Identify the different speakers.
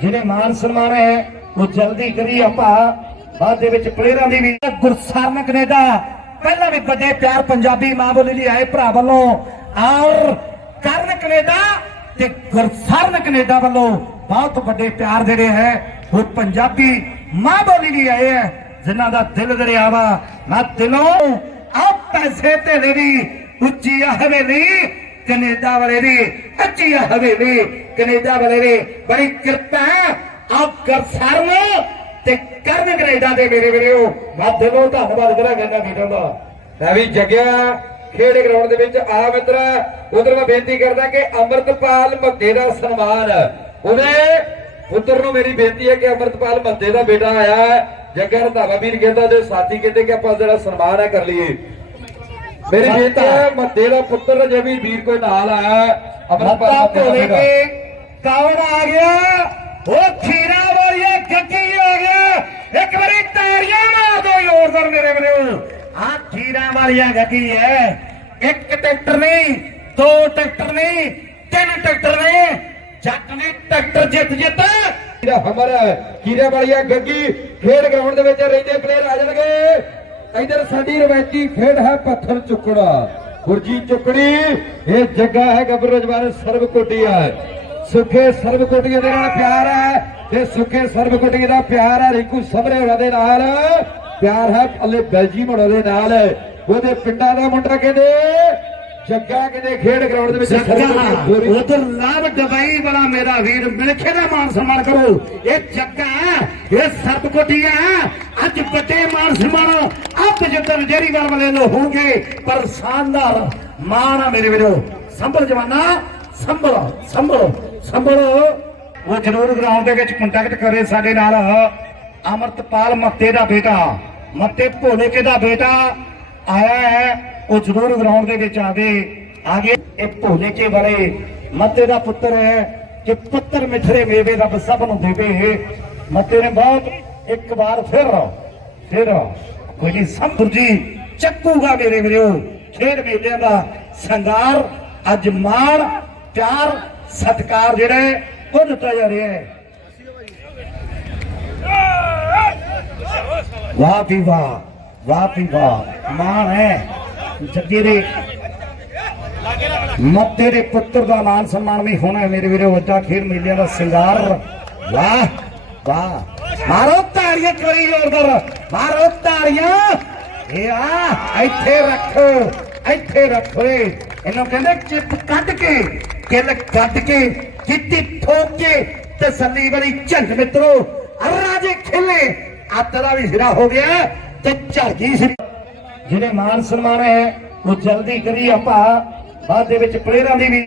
Speaker 1: ਜਿਹੜੇ ਮਾਨ ਸਨਮਾਨ ਹੈ, ਉਹ ਜਲਦੀ ਕਰੀ ਆਪਾਂ। ਬਾਅਦ ਦੇ ਵਿੱਚ ਪਲੇਅਰਾਂ ਦੀ ਵੀ। ਗੁਰਸਰਨ ਕੈਨੇਡਾ ਪਹਿਲਾਂ ਵੀ ਵੱਡੇ ਪਿਆਰ ਪੰਜਾਬੀ ਮਾਂ ਬੋਲੀ ਲਈ ਆਏ ਭਰਾ ਵੱਲੋਂ। ਔਰ ਕਰਨ ਕੈਨੇਡਾ ਤੇ ਗੁਰਸਰਨ ਕੈਨੇਡਾ ਵੱਲੋਂ ਬਹੁਤ ਵੱਡੇ ਪਿਆਰ ਜਿਹੜੇ ਹੈ। ਉਹ ਪੰਜਾਬੀ ਮਾਂ ਬੋਲੀ ਲਈ ਆਏ ਹੈ, ਜਿਨ੍ਹਾਂ ਦਾ ਦਿਲ ਦਰਿਆ ਵਾ ਮੈਂ ਦਿਲੋਂ ਆ ਪੈਸੇ ਧੇਲੇ ਦੀ ਉੱਚੀ ਆ ਹਵੇਲੀ, ਕੈਨੇਡਾ ਵਾਲੇ ਦੀ ਅੱਛੀ ਹਵੇਲੀ। ਕੈਨੇਡਾ ਵਾਲੇ ਦੀ ਬੜੀ ਕਿਰਪਾ ਆਪ ਗੁਰਸਰਨ ਤੇ ਕਰਨ ਕੈਨੇਡਾ ਦੇ ਮੇਰੇ ਵੀਰੋ।
Speaker 2: ਮੈਂ ਦਿਲੋਂ ਧੰਨਵਾਦ ਕਰਾਂਗਾ ਇਹਨਾਂ ਵੀਰਾਂ ਦਾ। ਮੈਂ ਵੀ ਜਗਿਆ ਖੇਡ ਗਰਾਊਂਡ ਦੇ ਵਿੱਚ। ਆ ਮਿੱਤਰ ਉਧਰ ਮੈਂ ਬੇਨਤੀ ਕਰਦਾ ਕਿ ਅਮਰਤਪਾਲ ਮੱਦੇ ਦਾ ਸਨਮਾਨ। ਉਹਦੇ ਪੁੱਤਰ ਨੂੰ ਮੇਰੀ ਬੇਨਤੀ ਹੈ ਕਿ ਅਮਰਤਪਾਲ ਮੱਦੇ ਦਾ ਬੇਟਾ ਆਇਆ ਹੈ। ਜੱਗਾ ਰਧਾਵਾ ਵੀਰ ਕਹਿੰਦਾ ਤੇ ਸਾਥੀ ਕਹਿੰਦੇ ਕਿ ਆਪਾਂ ਜਿਹੜਾ ਸਨਮਾਨ ਹੈ ਕਰ ਲਈਏ। ਮੇਰੀ ਬੇਨਤੀ ਹੈ ਮੱਦੇ ਦਾ ਪੁੱਤਰ ਜੇ ਵੀ ਵੀਰ ਕੋਈ ਨਾਲ ਆਇਆ
Speaker 1: ਅਮਰਤਪਾਲ ਮੱਦੇ ਦਾ ਕੌਣ ਆ ਗਿਆ। ਉਹ ਖੀਰਾ ਵਾਲੀਆ ਗੱਗੀ ਆ ਗਿਆ। ਇੱਕ ਵਾਰੀ ਤਾੜੀਆਂ ਮਾਰ ਦੋ ਜ਼ੋਰਦਾਰ ਮੇਰੇ ਵੀਰੋ। ਆ ਖੀਰਾ ਵਾਲੀਆ ਗੱਗੀ ਹੈ ਇੱਕ ਟਰੈਕਟਰ ਨਹੀਂ, ਦੋ ਟਰੈਕਟਰ ਨਹੀਂ, ਤਿੰਨ ਟਰੈਕਟਰ ਨੇ। ਜੱਟ ਨੇ ਟਰੈਕਟਰ ਜਿੱਤ ਜਿੱਤ।
Speaker 2: ਜਿਹੜਾ ਹਮਰ ਕੀਰੇ ਵਾਲੀਆ ਗੱਗੀ ਖੇਡ ਗਰਾਊਂਡ ਦੇ ਵਿੱਚ ਰਹਿੰਦੇ ਪਲੇਅਰ ਆ ਜਾਣਗੇ। ਇਧਰ ਸਾਡੀ ਰਵਾਇਤੀ ਖੇਡ ਹੈ ਪੱਥਰ ਚੁੱਕਣਾ। ਗੁਰਜੀ ਚੁੱਕਣੀ, ਇਹ ਜੱਗਾ ਹੈ ਗੱਭਰੂ ਜਵਾਨ ਸਰਬ ਕੋਟੀਆ ਸੁਖੇ ਸਰਬ ਕੋਟੀਆ ਦੇ ਨਾਲ ਪਿਆਰ ਹੈ। ਤੇ ਸੁਖੇ ਸਰਬ ਕੋਟੀਆ ਦਾ ਪਿਆਰ ਹੈ ਰਿੰਕੂ ਸਭਰੇ ਹੋਣਾ ਦੇ ਨਾਲ। ਪਿਆਰ ਹੈ ਅੱਲੇ ਬੈਲਜੀਮ ਹੋਣਾ ਦੇ ਨਾਲ। ਉਹਦੇ ਪਿੰਡਾਂ ਦਾ ਮੁੰਡਾ ਕਹਿੰਦੇ ਜੱਗਾ ਕਹਿੰਦੇ ਖੇਡ ਗਰਾਊਂਡ ਦੇ ਵਿੱਚ
Speaker 1: ਉਧਰ ਲਾਭ ਦਵਾਈ ਵਾਲਾ ਮੇਰਾ ਵੀਰ ਮਿਲਖੇ ਦਾ ਮਾਨ ਸਨਮਾਨ ਕਰੋ। ਇਹ ਜੱਗਾ ਇਹ ਸਰਬਕੋਟੀਆ ਅੱਜ ਵੱਡੇ ਮਾਨ ਸਨਮਾਨ ਅੱਤ ਜਿੱਤਰ ਜੇਰੀਵਾਲ ਵਾਲੇ ਨੂੰ ਹੋਣਗੇ ਪਰ ਸ਼ਾਨਦਾਰ ਮਾਣ ਆ ਮੇਰੇ ਵੀਰੋ। ਸੰਭਲ ਜਵਾਨਾ ਸੰਭਲ ਸੰਭਲ। ਸੰਭਲ। ਉਹ ਜਰੂਰ ਗਰਾਊਂਡ ਦੇ ਵਿੱਚ ਕੰਟੈਕਟ ਕਰੇ ਸਾਡੇ ਨਾਲ। ਅਮਰਤਪਾਲ ਮੱਤੇ ਦਾ ਬੇਟਾ, ਮੱਤੇ ਭੋਲੇ ਕੇ ਦਾ ਬੇਟਾ ਆਇਆ ਹੈ। ਉਹ ਜ਼ਰੂਰ ਗਰਾਊਂਡ ਦੇ ਵਿੱਚ ਆਵੇ। ਆਗੇ ਇਹ ਭੋਲੇ ਕੇ ਵਾਲੇ ਮੱਤੇ ਦਾ ਪੁੱਤਰ ਹੈ ਕਿ ਪੁੱਤਰ ਮਿੱਠਰੇ ਮੇਵੇ ਦਾ ਸਭ ਨੂੰ ਦੇਵੇ। ਮੱਤੇ ਨੇ ਬਹੁਤ ਇੱਕ ਵਾਰ ਫਿਰ ਫਿਰ ਕੋਈ ਸੰਭੁਰ ਜੀ, ਚੱਕੂਗਾ ਮੇਰੇ ਵੀਰੋ। ਖੇਡ ਮੇਲਿਆਂ ਦਾ ਸੰਗਾਰ ਅੱਜ ਮਾਣ, ਪਿਆਰ ਸਤਿਕਾਰ ਜਿਹੜਾ ਹੈ, ਉਹ ਦਿੱਤਾ ਜਾ ਰਿਹਾ ਹੈ। ਵਾਹ ਵੀ ਵਾਹ ਵਾਹ ਵੀ ਵਾਹ ਮਾਣ ਹੈ। ਜੱਗੇ ਦੇ ਮੱਤੇ ਦੇ ਪੁੱਤਰ ਦਾ ਮਾਨ ਸਨਮਾਨ ਵੀ ਹੋਣਾ ਹੈ। ਮੇਰੇ ਵੀਰੇ ਵੱਡਾ ਖੇਡ ਮੇਲਿਆਂ ਦਾ ਸਿੰਗਾਰ। ਵਾਹ ਵਾਹ। ਮਾਰੋ ਤਾੜੀਆਂ ਕਰੀ ਜ਼ੋਰਦਾਰ ਮਾਰੋ ਤਾੜੀਆਂ। ਇਹ ਆ ਇੱਥੇ ਰੱਖੋ ਇੱਥੇ ਰੱਖੋ ਇਹਨੂੰ ਕਹਿੰਦੇ ਚਿੱਪ ਕੱਢ ਕੇ। ਕਿੱਲ ਕੱਢ ਕੇ ਕਿੱਤੀ ਠੋਕ ਕੇ ਤਸੱਲੀ ਵਾਲੀ ਝੰਡ ਮਿੱਤਰੋ, ਰਾਜੇ ਖੇਲੇ। ਆ ਤੇਰਾ ਵੀ ਸਿਰਾ ਹੋ ਗਿਆ ਤੇ ਝਾਗੀ ਸੀ। ਜਿਹੜੇ ਮਾਨ ਸਨਮਾਨ ਹੈ, ਉਹ ਜਲਦੀ ਕਰੀ ਆਪਾਂ। ਬਾਅਦ ਦੇ ਵਿੱਚ ਪਲੇਅਰਾਂ ਦੀ ਵੀ